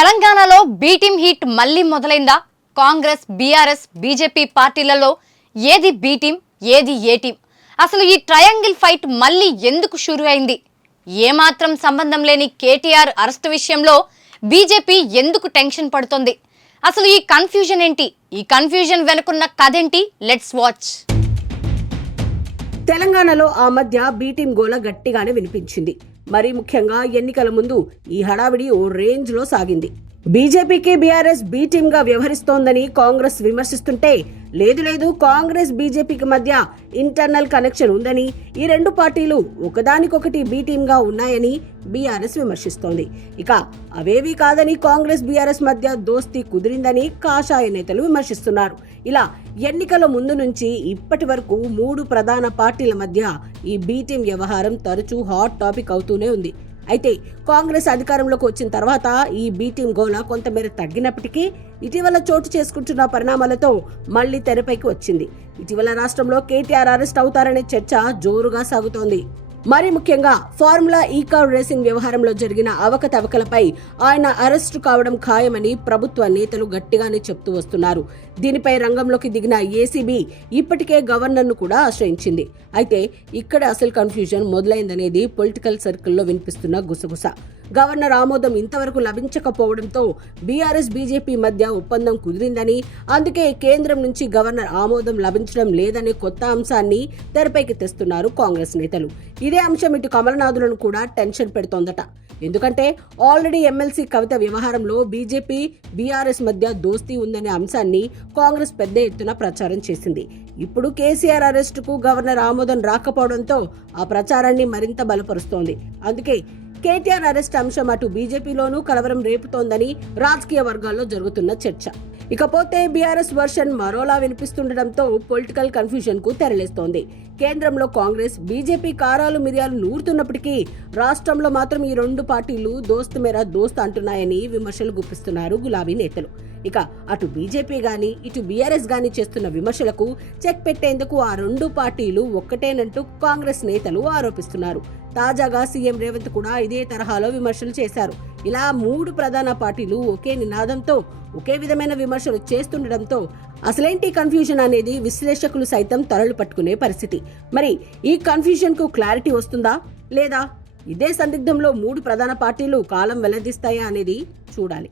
తెలంగాణలో B team heat మళ్ళీ మొదలైందా? Congress, BRS, BJP పార్టీలలో ఏది బి టీం, ఏది ఏ టీం? అసలు ఈ ట్రయాంగిల్ ఫైట్ మళ్ళీ ఎందుకు షురు అయింది? ఏమాత్రం సంబంధం లేని కేటీఆర్ అరెస్ట్ విషయంలో బీజేపీ ఎందుకు టెన్షన్ పడుతోంది? అసలు ఈ కన్ఫ్యూజన్ ఏంటి? ఈ కన్ఫ్యూజన్ వెనుకున్న కథేంటి? Let's watch. తెలంగాణలో ఆ మధ్య బి టీం గోల గట్టిగానే వినిపించింది. మరీ ముఖ్యంగా ఎన్నికల ముందు ఈ హడావిడి ఓ రేంజ్ లో సాగింది. బీజేపీకి బీఆర్ఎస్ బి టీం గా వ్యవహరిస్తోందని కాంగ్రెస్ విమర్శిస్తుంటే, లేదు కాంగ్రెస్ బీజేపీకి మధ్య ఇంటర్నల్ కనెక్షన్ ఉందని, ఈ రెండు పార్టీలు ఒకదానికొకటి బి టీం గా ఉన్నాయని బీఆర్ఎస్ విమర్శిస్తోంది. ఇక అవేవీ కాదని కాంగ్రెస్ బీఆర్ఎస్ మధ్య దోస్తీ కుదిరిందని కాషాయ నేతలు విమర్శిస్తున్నారు. ఇలా ఎన్నికల ముందు నుంచి ఇప్పటి వరకు మూడు ప్రధాన పార్టీల మధ్య ఈ బి టీం వ్యవహారం తరచూ హాట్ టాపిక్ అవుతూనే ఉంది. అయితే కాంగ్రెస్ అధికారంలోకి వచ్చిన తర్వాత ఈ బి టీం గోల కొంతమేర తగ్గినప్పటికీ ఇటీవల చోటు చేసుకుంటున్న పరిణామాలతో మళ్లీ తెరపైకి వచ్చింది. ఇటీవల రాష్ట్రంలో కేటీఆర్ అరెస్ట్ అవుతారనే చర్చ జోరుగా సాగుతోంది. మరీ ముఖ్యంగా ఫార్ములా ఈ కార్ రేసింగ్ వ్యవహారంలో జరిగిన అవకతవకలపై ఆయన అరెస్టు కావడం ఖాయమని ప్రభుత్వ నేతలు గట్టిగానే చెప్తూ వస్తున్నారు. దీనిపై రంగంలోకి దిగిన ఏసీబీ ఇప్పటికే గవర్నర్ను కూడా ఆశ్రయించింది. అయితే ఇక్కడ అసలు కన్ఫ్యూజన్ మొదలైందనేది పొలిటికల్ సర్కిల్లో వినిపిస్తున్న గుసగుస. గవర్నర్ ఆమోదం ఇంతవరకు లభించకపోవడంతో బీఆర్ఎస్ బీజేపీ మధ్య ఒప్పందం కుదిరిందని, అందుకే కేంద్రం నుంచి గవర్నర్ ఆమోదం లభించడం లేదనే కొత్త అంశాన్ని తెరపైకి తెస్తున్నారు కాంగ్రెస్ నేతలు. ఇదే అంశం ఇటు కమలనాథులను కూడా టెన్షన్ పెడుతోందట. ఎందుకంటే ఆల్రెడీ ఎమ్మెల్సీ కవిత వ్యవహారంలో బీజేపీ బీఆర్ఎస్ మధ్య దోస్తీ ఉందనే అంశాన్ని కాంగ్రెస్ పెద్ద ఎత్తున ప్రచారం చేసింది. ఇప్పుడు కేసీఆర్ అరెస్టుకు గవర్నర్ ఆమోదం రాకపోవడంతో ఆ ప్రచారాన్ని మరింత బలపరుస్తోంది. అందుకే కేటీఆర్ అరెస్ట్ అంశం అటు బీజేపీలోనూ కలవరం రేపుతోందని రాజకీయ వర్గాల్లో జరుగుతున్న చర్చ. ఇకపోతే బీఆర్ఎస్ వర్షన్ మరోలా వినిపిస్తుండటంతో పొలిటికల్ కన్ఫ్యూజన్ కు తెరలేస్తోంది. కేంద్రంలో కాంగ్రెస్, బీజేపీ కారాలు మిరియాలు నూరుతున్నప్పటికీ రాష్ట్రంలో మాత్రం ఈ రెండు పార్టీలు దోస్తు మేర దోస్తు అంటున్నాయని విమర్శలు గుప్పిస్తున్నారు గులాబీ నేతలు. ఇక అటు బీజేపీ గాని ఇటు బీఆర్ఎస్ గాని చేస్తున్న విమర్శలకు చెక్ పెట్టేందుకు ఆ రెండు పార్టీలు ఒక్కటేనంటూ కాంగ్రెస్ నేతలు ఆరోపిస్తున్నారు. తాజాగా సీఎం రేవంత్ కూడా ఇదే తరహాలో విమర్శలు చేశారు. ఇలా మూడు ప్రధాన పార్టీలు ఒకే నినాదంతో ఒకే విధమైన విమర్శలు చేస్తుండటంతో అసలేంటి కన్ఫ్యూజన్ అనేది విశ్లేషకులు సైతం తలలు పట్టుకునే పరిస్థితి. మరి ఈ కన్ఫ్యూజన్ కు క్లారిటీ వస్తుందా లేదా? ఇదే సందిగ్ధంలో మూడు ప్రధాన పార్టీలు కాలం వెల్లదీస్తాయా అనేది చూడాలి.